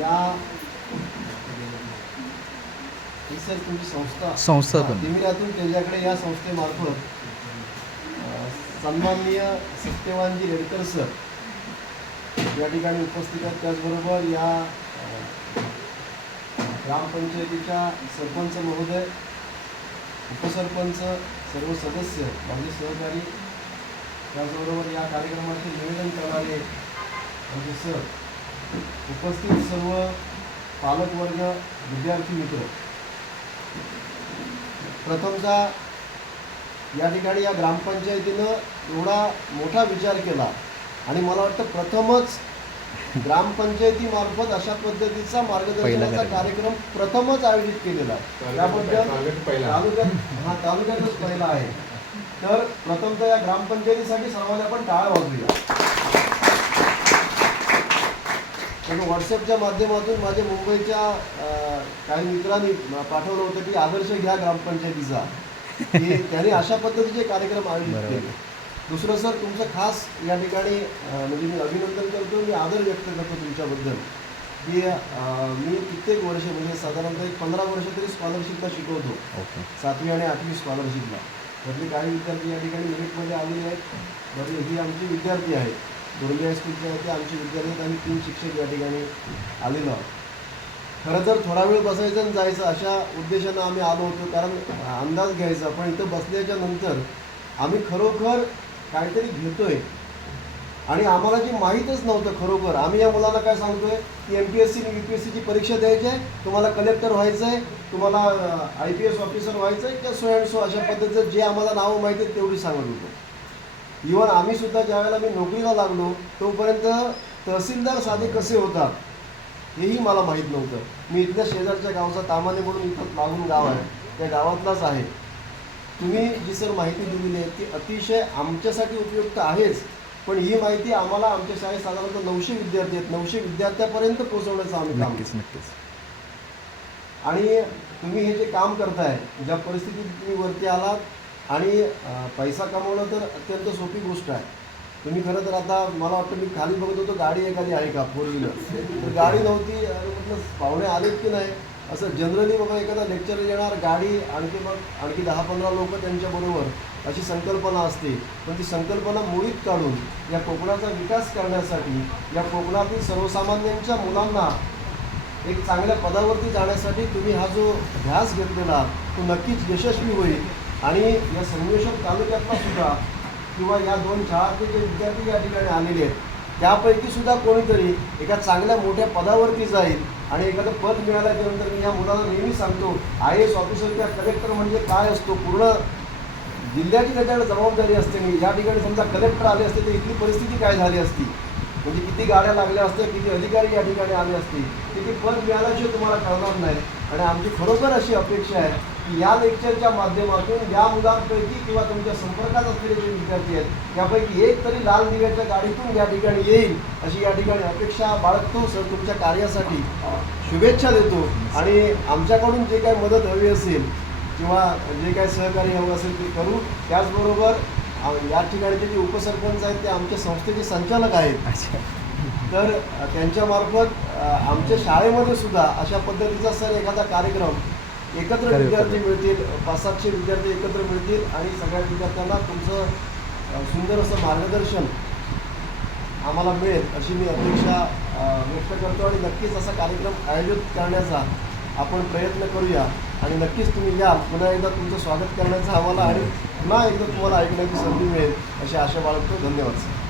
या संस्था संस्था. तिमिरातून त्याच्याकडे या संस्थेमार्फत सन्माननीय सत्यवानजी रेडकर सर या ठिकाणी उपस्थित आहेत त्याचबरोबर या ग्रामपंचायतीच्या सरपंच महोदय उपसरपंच सर्व सदस्य माझे सहकारी त्याचबरोबर या कार्यक्रमाचे निवेदन करणारे सर उपस्थित सर्व पालकवर्ग विद्यार्थी मित्र प्रथमतः या ठिकाणी या ग्रामपंचायतीनं एवढा मोठा विचार केला आणि मला वाटतं प्रथमच ग्रामपंचायतीमार्फत अशा पद्धतीचा मार्गदर्शनाचा कार्यक्रम. कार्यक्रम प्रथमच आयोजित केलेला. त्याबद्दल तालुक्यात हा तालुक्यातच पहिला आहे. तर प्रथमतः या ग्रामपंचायतीसाठी सर्वांनी आपण टाळ्या वाजूया कारण व्हॉट्सअपच्या माध्यमातून माझ्या मुंबईच्या काही मित्रांनी पाठवलं होतं की आदर्श घ्या ग्रामपंचायतीचा. की त्यांनी अशा पद्धतीचे कार्यक्रम आयोजित. केले. दुसरं सर तुमचं खास या ठिकाणी म्हणजे मी अभिनंदन करतो मी आदर व्यक्त करतो तुमच्याबद्दल. की मी कित्येक वर्ष म्हणजे साधारणतः एक पंधरा वर्ष तरी स्कॉलरशिपला शिकवतो. सातवी आणि आठवी स्कॉलरशिपला त्यातले काही विद्यार्थी या ठिकाणी मेरिटमध्ये आलेले आहेत. बरे ही आमची विद्यार्थी आहेत. दोरबी हायस्कूलचे आहे ते आमचे विद्यार्थी आम्ही तीन शिक्षक या ठिकाणी आलेलो आहोत. खरं तर थोडा वेळ बसायचं आणि जायचं अशा उद्देशानं आम्ही आलो होतो कारण अंदाज घ्यायचा. पण इथं बसल्याच्या नंतर आम्ही खरोखर काहीतरी घेतोय. आणि आम्हाला जे माहीतच नव्हतं खरोखर आम्ही या मुलांना काय सांगतोय? की M P S C U P S सीची परीक्षा द्यायची आहे तुम्हाला कलेक्टर व्हायचं आहे तुम्हाला आय पी एस ऑफिसर व्हायचं आहे किंवा सो अँड सो अशा पद्धतीचं जे आम्हाला नावं माहिती आहेत तेवढी सांगत होतो. इवन आम्ही सुद्धा ज्यावेळेला मी नोकरीला लागलो तोपर्यंत तहसीलदार साधे कसे होतात हेही मला माहीत नव्हतं. मी इथल्या शेजारच्या गावचा तामाने म्हणून इथं लागून गाव आहे. त्या गावातलाच आहे. तुम्ही जी सर माहिती दिलेली आहे ती अतिशय आमच्यासाठी उपयुक्त आहेच. पण ही माहिती आम्हाला आमच्या शाळेत साधारणतः नऊशे विद्यार्थी आहेत. नऊशे विद्यार्थ्यापर्यंत पोहोचवण्याचं आम्ही काम नक्कीच नक्कीच. आणि तुम्ही हे जे काम करताय ज्या परिस्थितीत तुम्ही वरती आलात आणि पैसा कमवणं तर अत्यंत सोपी गोष्ट आहे. तुम्ही खरं तर आता मला वाटतं मी खाली बघत होतो गाडी एखादी आहे का फोर व्हीलर तर गाडी नव्हती म्हटलं पाहुणे आलेत की नाही? असं जनरली बाबा एखादा लेक्चर येणार गाडी आणखी मग आणखी दहा पंधरा लोक त्यांच्याबरोबर अशी संकल्पना असते. पण ती संकल्पना मुळीत काढून या कोकणाचा विकास करण्यासाठी या कोकणातील सर्वसामान्यांच्या मुलांना एक चांगल्या पदावरती जाण्यासाठी तुम्ही हा जो ध्यास घेतलेला तो नक्कीच यशस्वी होईल. आणि या संगमेश्वर तालुक्यातला सुद्धा किंवा या दोन शाळातले जे विद्यार्थी या ठिकाणी आलेले आहेत त्यापैकी सुद्धा कोणीतरी एका चांगल्या मोठ्या पदावरती जाईल आणि एखादं पद मिळाल्याच्यानंतर मी या मुलाला नेहमी सांगतो आय एस ऑफिसर किंवा कलेक्टर म्हणजे काय असतो? पूर्ण जिल्ह्याची त्याच्याकडे जबाबदारी असते. आणि या ठिकाणी समजा कलेक्टर आले असते तर इथली परिस्थिती काय झाली असती? म्हणजे किती गाड्या लागल्या असत्या किती अधिकारी या ठिकाणी आले असते किती पद मिळाल्याशिवाय तुम्हाला कळणार नाही. आणि आमची खरोखर अशी अपेक्षा आहे की या लेक्चरच्या माध्यमातून या मुलांपैकी किंवा तुमच्या संपर्कात असलेले जे विद्यार्थी आहेत त्यापैकी एक तरी लाल दिव्याच्या गाडीतून या ठिकाणी येईल अशी या ठिकाणी अपेक्षा बाळगतो. सर तुमच्या कार्यासाठी शुभेच्छा देतो. आणि आमच्याकडून जे काही मदत हवी असेल किंवा जे काही सहकार्य हवं असेल ते करू. त्याचबरोबर या ठिकाणचे जे उपसरपंच आहेत ते आमच्या संस्थेचे संचालक आहेत. तर त्यांच्यामार्फत आमच्या शाळेमध्ये सुद्धा अशा पद्धतीचा सर एखादा कार्यक्रम एकत्र विद्यार्थी. मिळतील पाच सातशे विद्यार्थी एकत्र मिळतील आणि सगळ्या विद्यार्थ्यांना तुमचं सुंदर असं मार्गदर्शन आम्हाला मिळेल अशी मी अपेक्षा व्यक्त करतो आणि नक्कीच असा कार्यक्रम आयोजित करण्याचा आपण प्रयत्न करूया. आणि नक्कीच तुम्ही या. पुन्हा एकदा तुमचं स्वागत करण्याचं आम्हाला आणि पुन्हा एकदा तुम्हाला ऐकण्याची संधी मिळेल अशी आशा बाळगतो. धन्यवाद सर.